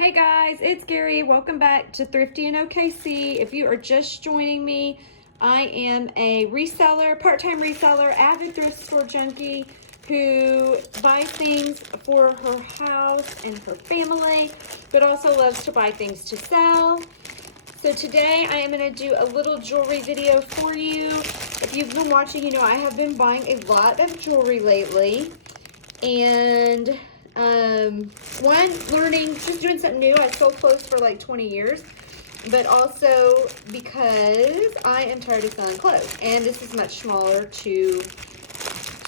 Hey guys, it's Gary. Welcome back to Thrifty in OKC. If you are just joining me, I am a reseller, part-time reseller, avid thrift store junkie who buys things for her house and her family, but also loves to buy things to sell. So today I am going to do a little jewelry video for you. If you've been watching, you know I have been buying a lot of jewelry lately. And learning, just doing something new. I sold clothes for like 20 years, but also because I am tired of selling clothes, and this is much smaller to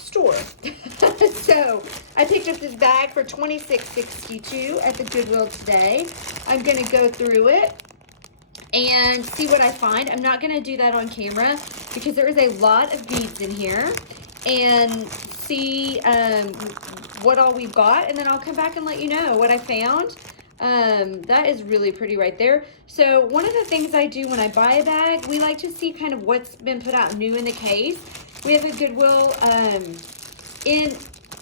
store. So I picked up this bag for $26.62 at the Goodwill today. I'm going to go through it and see what I find. I'm not going to do that on camera because there is a lot of beads in here, and see what all we've got, and then I'll come back and let you know what I found. That is really pretty right there. So one of the things I do when I buy a bag, we like to see kind of what's been put out new in the case. We have a Goodwill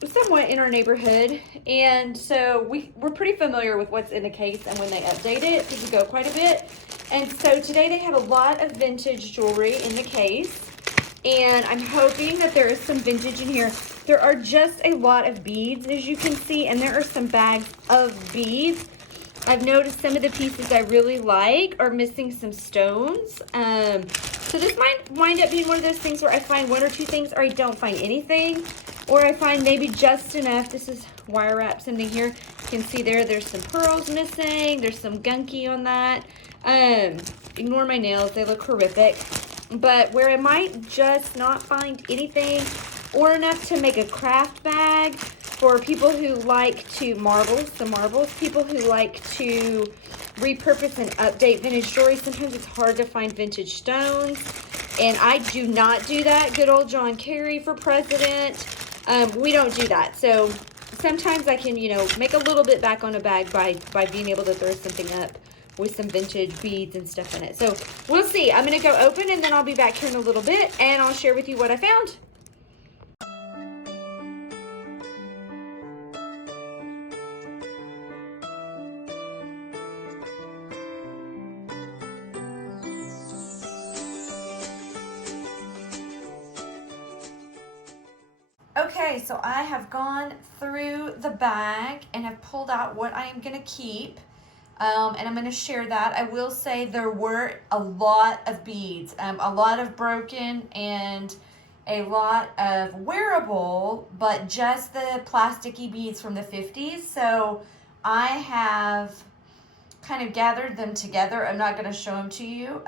somewhat in our neighborhood, and so we're pretty familiar with what's in the case and when they update it, because we go quite a bit. And so today they had a lot of vintage jewelry in the case, and I'm hoping that there is some vintage in here. There are just a lot of beads, as you can see, and there are some bags of beads. I've noticed some of the pieces I really like are missing some stones. So this might wind up being one of those things where I find one or two things, or I don't find anything, or I find maybe just enough. This is wire wrap, something here. You can see there's some pearls missing. There's some gunky on that. Ignore my nails, they look horrific. But where I might just not find anything, or enough to make a craft bag for people who like to people who like to repurpose and update vintage jewelry. Sometimes it's hard to find vintage stones, and I do not do that. Good old John Kerry for president. We don't do that. So sometimes I can, make a little bit back on a bag by being able to throw something up with some vintage beads and stuff in it. So we'll see. I'm going to go open, and then I'll be back here in a little bit, and I'll share with you what I found. Okay, so I have gone through the bag and have pulled out what I am going to keep. And I'm going to share that. I will say there were a lot of beads, a lot of broken and a lot of wearable, but just the plasticky beads from the 50s. So I have kind of gathered them together. I'm not going to show them to you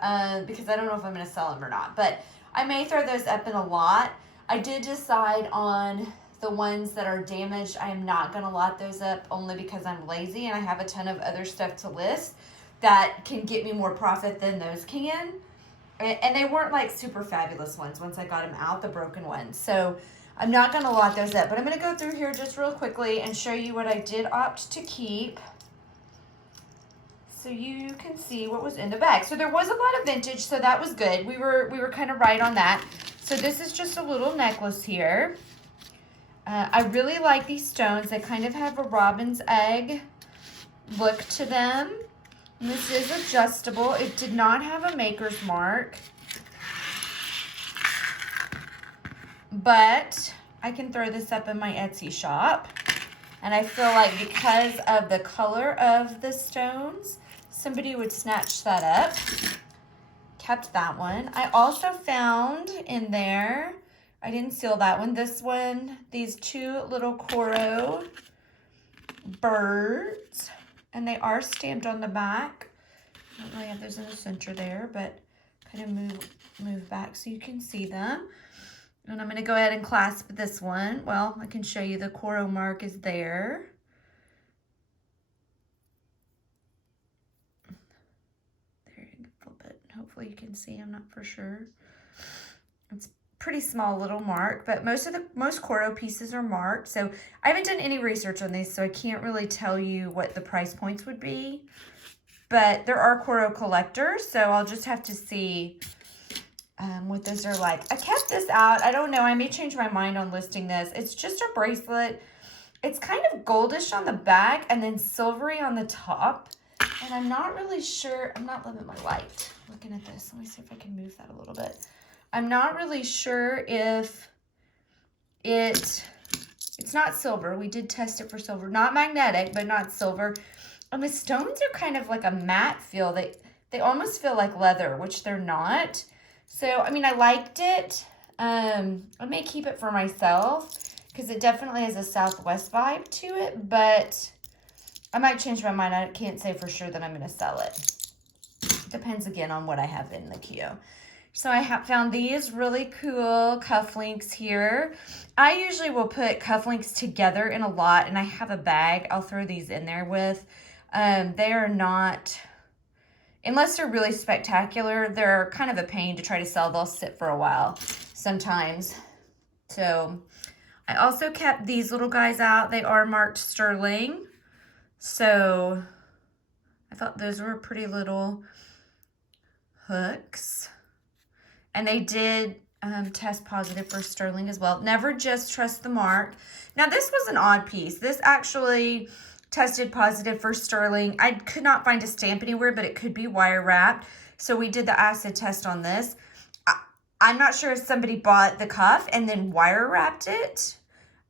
because I don't know if I'm going to sell them or not, but I may throw those up in a lot. I did decide on the ones that are damaged. I am not going to lot those up, only because I'm lazy and I have a ton of other stuff to list that can get me more profit than those can. And they weren't like super fabulous ones once I got them out, the broken ones. So I'm not going to lot those up, but I'm going to go through here just real quickly and show you what I did opt to keep, so you can see what was in the bag. So there was a lot of vintage, so that was good. We were kind of right on that. So this is just a little necklace here. I really like these stones. They kind of have a robin's egg look to them. And this is adjustable. It did not have a maker's mark, but I can throw this up in my Etsy shop. And I feel like because of the color of the stones, somebody would snatch that up. Kept that one. I also found in there, I didn't seal that one, this one, these two little coral birds, and they are stamped on the back. I don't really have those in the center there, but kind of move back so you can see them. And I'm going to go ahead and clasp this one. Well, I can show you the coral mark is there. Hopefully you can see, I'm not for sure. It's pretty small little mark, but most coral pieces are marked. So I haven't done any research on these, so I can't really tell you what the price points would be. But there are coral collectors, so I'll just have to see what those are like. I kept this out. I don't know. I may change my mind on listing this. It's just a bracelet. It's kind of goldish on the back and then silvery on the top. And I'm not really sure. I'm not loving my light looking at this. Let me see if I can move that a little bit. I'm not really sure if it's not silver. We did test it for silver. Not magnetic, but not silver. And the stones are kind of like a matte feel. They almost feel like leather, which they're not. So, I mean, I liked it. I may keep it for myself because it definitely has a Southwest vibe to it, but I might change my mind. I can't say for sure that I'm going to sell it. Depends again on what I have in the queue. So I have found these really cool cufflinks here. I usually will put cufflinks together in a lot, and I have a bag I'll throw these in there with. They are not, unless they're really spectacular, they're kind of a pain to try to sell. They'll sit for a while sometimes. So I also kept these little guys out. They are marked sterling. So I thought those were pretty little hooks. And they did test positive for sterling as well. Never just trust the mark. Now this was an odd piece. This actually tested positive for sterling. I could not find a stamp anywhere, but it could be wire wrapped. So we did the acid test on this. I'm not sure if somebody bought the cuff and then wire wrapped it.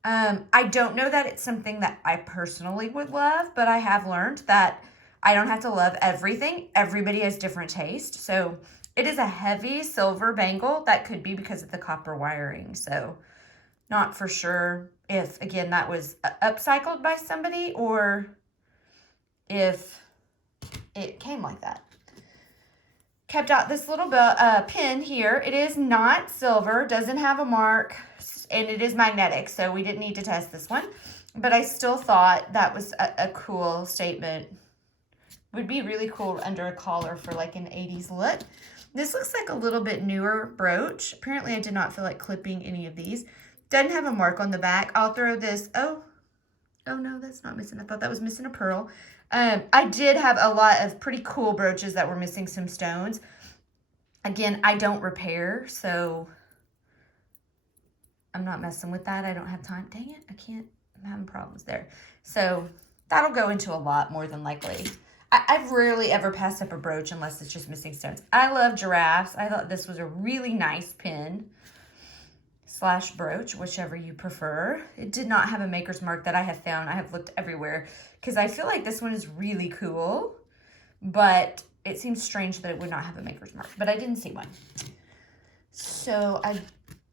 I don't know that it's something that I personally would love, but I have learned that I don't have to love everything. Everybody has different taste. So it is a heavy silver bangle. That could be because of the copper wiring. So not for sure if, again, that was upcycled by somebody or if it came like that. Kept out this little pin here. It is not silver, doesn't have a mark, and it is magnetic, so we didn't need to test this one. But I still thought that was a cool statement. Would be really cool under a collar for like an 80s look. This looks like a little bit newer brooch. Apparently I did not feel like clipping any of these. Doesn't have a mark on the back. I'll throw this. Oh no, that's not missing. I thought that was missing a pearl. I did have a lot of pretty cool brooches that were missing some stones. Again, I don't repair, so I'm not messing with that. I don't have time. Dang it, I'm having problems there. So that'll go into a lot more than likely. I've rarely ever passed up a brooch unless it's just missing stones. I love giraffes. I thought this was a really nice pin / brooch, whichever you prefer. It did not have a maker's mark that I have found. I have looked everywhere because I feel like this one is really cool, but it seems strange that it would not have a maker's mark, but I didn't see one. So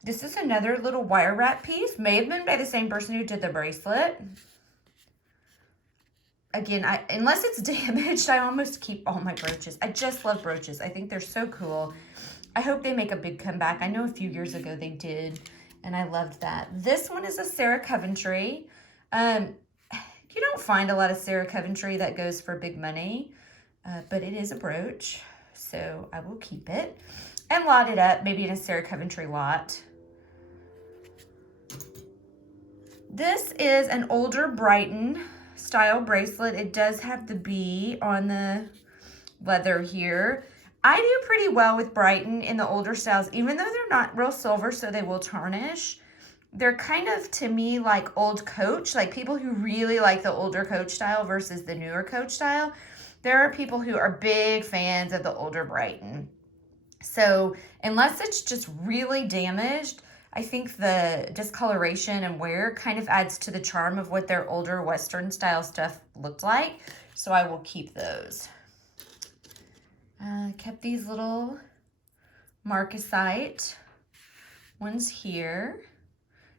this is another little wire wrap piece. May have been by the same person who did the bracelet. Again, unless it's damaged, I almost keep all my brooches. I just love brooches. I think they're so cool. I hope they make a big comeback. I know a few years ago they did, and I loved that. This one is a Sarah Coventry. You don't find a lot of Sarah Coventry that goes for big money, but it is a brooch, so I will keep it and lot it up, maybe in a Sarah Coventry lot. This is an older Brighton style bracelet. It does have the B on the leather here. I do pretty well with Brighton in the older styles, even though they're not real silver, so they will tarnish. They're kind of, to me, like old Coach, like people who really like the older Coach style versus the newer Coach style. There are people who are big fans of the older Brighton. So unless it's just really damaged, I think the discoloration and wear kind of adds to the charm of what their older Western style stuff looked like. So I will keep those. Kept these little marcasite ones here.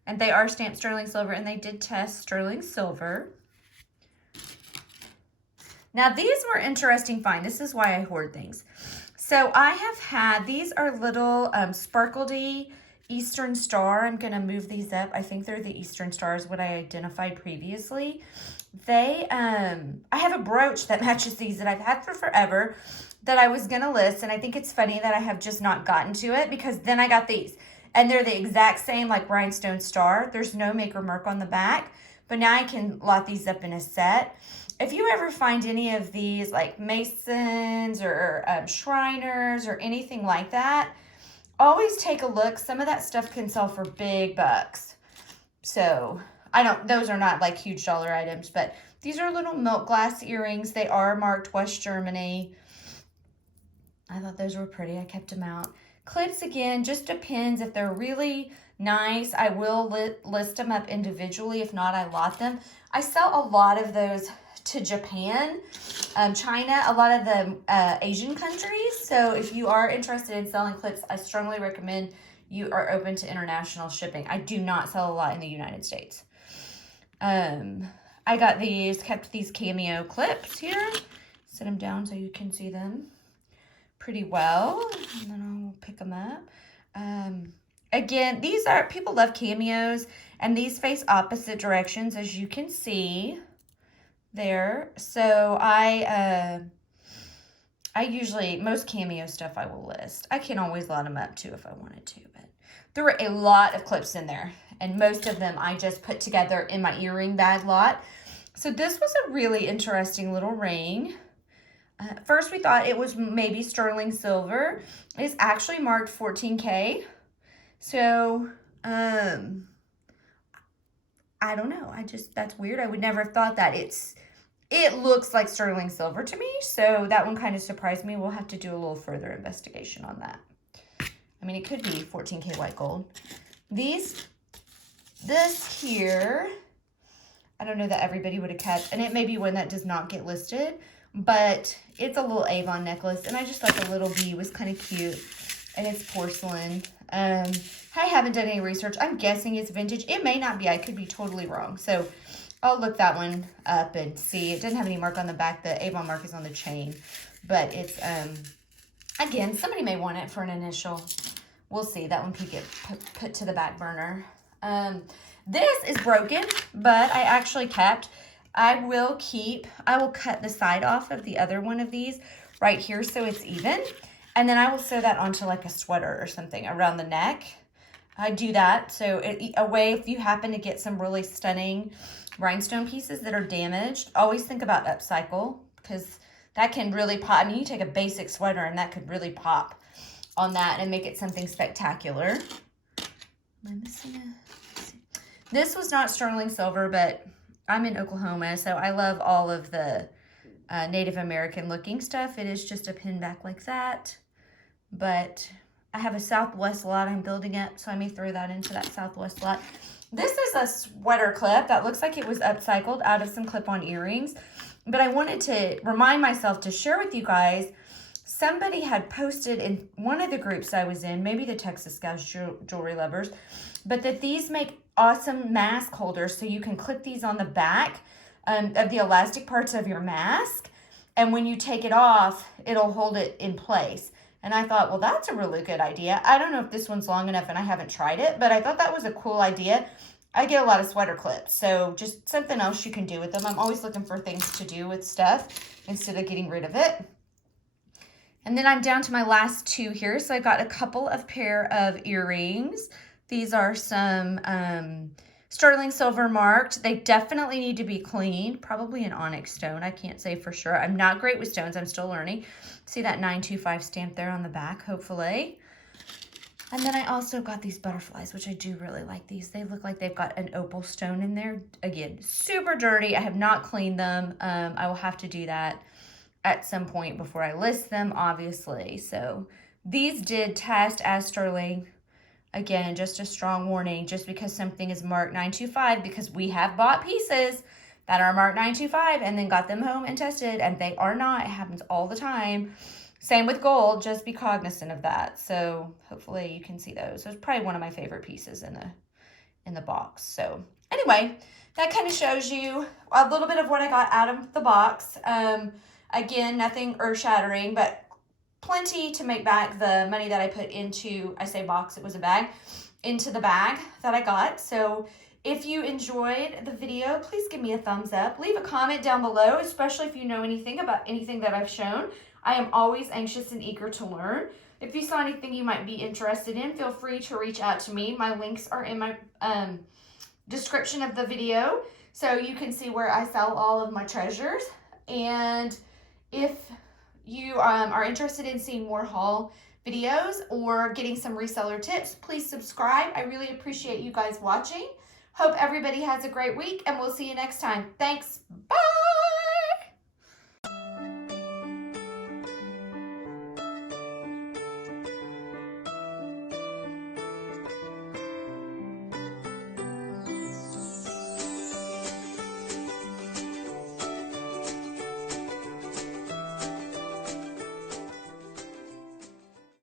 And they are stamped sterling silver, and they did test sterling silver. Now these were interesting find. This is why I hoard things. So I have had, these are little sparkledy Eastern Star. I'm going to move these up. I think they're the Eastern Stars, what I identified previously. They, I have a brooch that matches these that I've had for forever that I was going to list. And I think it's funny that I have just not gotten to it because then I got these. And they're the exact same like rhinestone star. There's no maker mark on the back. But now I can lot these up in a set. If you ever find any of these like Masons or Shriners or anything like that, always take a look. Some of that stuff can sell for big bucks. So those are not like huge dollar items, but these are little milk glass earrings. They are marked West Germany. I thought those were pretty. I kept them out. Clips, again, just depends. If they're really nice, I will list them up individually. If not, I lot them. I sell a lot of those to Japan, China, a lot of the Asian countries. So if you are interested in selling clips, I strongly recommend you are open to international shipping. I do not sell a lot in the United States. I got kept these cameo clips here. Set them down so you can see them pretty well, and then I'll pick them up. Again, people love cameos, and these face opposite directions, as you can see there. So I usually, most cameo stuff I will list. I can always lot them up too if I wanted to, but there were a lot of clips in there, and most of them I just put together in my earring bag lot. So this was a really interesting little ring. First, we thought it was maybe sterling silver. It's actually marked 14K. So, I don't know. That's weird. I would never have thought that. It looks like sterling silver to me. So that one kind of surprised me. We'll have to do a little further investigation on that. I mean, it could be 14K white gold. This here, I don't know that everybody would have kept. And it may be one that does not get listed. But it's a little Avon necklace, and I just thought the little bee was kind of cute, and it's porcelain. I haven't done any research. I'm guessing it's vintage. It may not be. I could be totally wrong. So I'll look that one up and see. It doesn't have any mark on the back. The Avon mark is on the chain, but it's, again, somebody may want it for an initial. We'll see. That one could get put to the back burner. This is broken, but I actually kept. I will cut the side off of the other one of these right here so it's even. And then I will sew that onto like a sweater or something around the neck. I do that. So if you happen to get some really stunning rhinestone pieces that are damaged, always think about upcycle, because that can really pop. I mean, you take a basic sweater and that could really pop on that and make it something spectacular. Am I missing This was not sterling silver, but I'm in Oklahoma, so I love all of the Native American looking stuff. It is just a pin back like that, but I have a Southwest lot I'm building up, so I may throw that into that Southwest lot. This is a sweater clip that looks like it was upcycled out of some clip-on earrings, but I wanted to remind myself to share with you guys. Somebody had posted in one of the groups I was in, maybe the Texas Gals Jewelry Lovers, but that these make awesome mask holders, so you can clip these on the back of the elastic parts of your mask, and when you take it off, it'll hold it in place. And I thought, well, that's a really good idea. I don't know if this one's long enough, and I haven't tried it, but I thought that was a cool idea. I get a lot of sweater clips, so just something else you can do with them. I'm always looking for things to do with stuff instead of getting rid of it. And then I'm down to my last two here. So I got a couple of pair of earrings. These are some sterling silver marked. They definitely need to be cleaned, probably an onyx stone. I can't say for sure. I'm not great with stones. I'm still learning. See that 925 stamp there on the back, hopefully. And then I also got these butterflies, which I do really like these. They look like they've got an opal stone in there. Again, super dirty. I have not cleaned them. I will have to do that at some point before I list them, obviously. So these did test as sterling. Again, just a strong warning, just because something is marked 925, because we have bought pieces that are marked 925 and then got them home and tested, and they are not. It happens all the time. Same with gold, just be cognizant of that. So hopefully you can see those. Those are probably one of my favorite pieces in the box. So anyway, that kind of shows you a little bit of what I got out of the box. Again, nothing earth-shattering, but plenty to make back the money that I put into, I say box, it was a bag, into the bag that I got. So if you enjoyed the video, please give me a thumbs up. Leave a comment down below, especially if you know anything about anything that I've shown. I am always anxious and eager to learn. If you saw anything you might be interested in, feel free to reach out to me. My links are in my description of the video, so you can see where I sell all of my treasures. And if you are interested in seeing more haul videos or getting some reseller tips, please subscribe. I really appreciate you guys watching. Hope everybody has a great week, and we'll see you next time. Thanks. Bye.